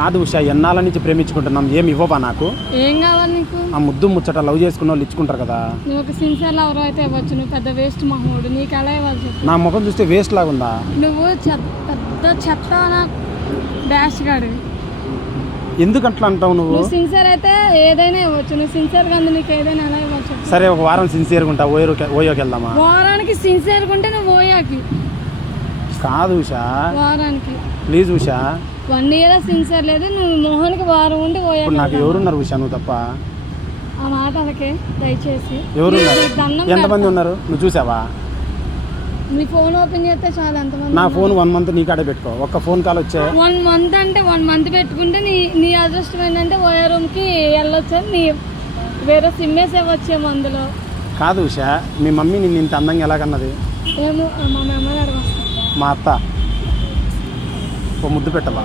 కాదు ఉషా, ఎన్నాళ్ళ నుంచి ప్రేమించుకుంటున్నాం, ఏమి ఇవ్వవా నాకు? ఏం కావాలి నీకు? ఆ ముద్దు ముచ్చట లవ్ చేసుకున్న వాళ్ళు ఇచ్చుకుంటారు కదా. నువ్వు ఒక సిన్సియర్ లవర్ అయితే ఇవ్వచ్చు, నువ్వు పెద్ద వేస్ట్ మహోడు, నీకు ఎలా ఇవ్వాలి చెప్పు? నా ముఖం చూస్తే వేస్ట్ లాగా ఉందా? నువ్వు పెద్ద చెత్త డాష్ గాడు. ఎందుకు అట్లా అంటావు నువ్వు? నువ్వు సిన్సియర్ అయితే ఏదైనా ఇవ్వచ్చు, నువ్వు సిన్సియర్ గా నీకు ఏదైనా ఎలా ఇవ్వచ్చు? సరే, ఒక వారం సిన్సియర్గా ఉంటా, ఓయోకి వెళ్దామా? వారానికి సిన్సియర్గా ఉంటే నువ్వు ఓయాకి కాదు ఉషా, వారానికి ప్లీజ్ ఉషా. 1 year సిన్సియర్ లేదు, నువ్వు మోహన్కి వారం ఉండి ఇప్పుడు ఓయాకి. నాకు ఎవరున్నారు ఉషా నువ్వు తప్ప? ఆ మాట అలాగే దయచేసి. ఎవరున్నారు? దండం ఎంతమంది ఉన్నారు నువ్వు చూసావా? నీ ఫోన్ ఓపెన్ చేస్తే చాలా ఎంతమంది. నా ఫోన్ 1 month నీ కాడే పెట్టుకో, ఒక్క ఫోన్ కాల్ వచ్చే. 1 month అంటే 1 month పెట్టుకుంటే నీ అదృష్టం ఏంటంటే ఓయా రూమ్కి వెళ్ళొచ్చు, నీ వేరే సిమ్మేస్ ఇవ్వచ్చేమో అందులో. కాదు ఉషా, మీ మమ్మీ నిన్ను ఇంత అందంగా ఎలాగన్నది? ఏమో మా అమ్మ అడగ. మా అత్త ఓ ముద్దు పెట్టవా?